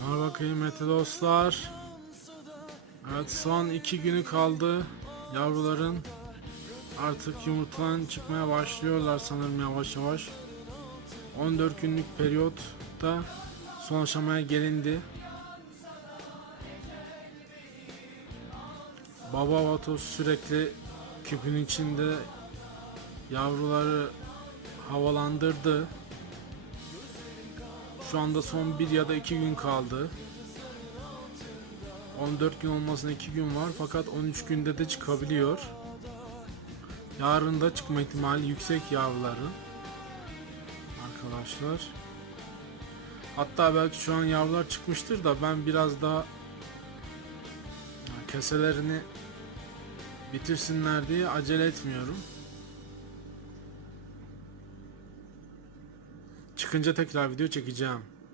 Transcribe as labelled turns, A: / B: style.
A: Merhaba kıymetli dostlar. Evet son iki günü kaldı. Yavruların artık yumurtadan çıkmaya başlıyorlar sanırım yavaş yavaş. 14 günlük periyotta son aşamaya gelindi. Baba vatoz sürekli küpün içinde yavruları havalandırdı. Şu anda son bir ya da iki gün kaldı. 14 gün olmasına 2 gün var fakat 13 günde de çıkabiliyor. Yarın da çıkma ihtimali yüksek yavruların. Arkadaşlar. Hatta belki şu an yavrular çıkmıştır da ben biraz daha keselerini bitirsinler diye acele etmiyorum. Çıkınca tekrar video çekeceğim.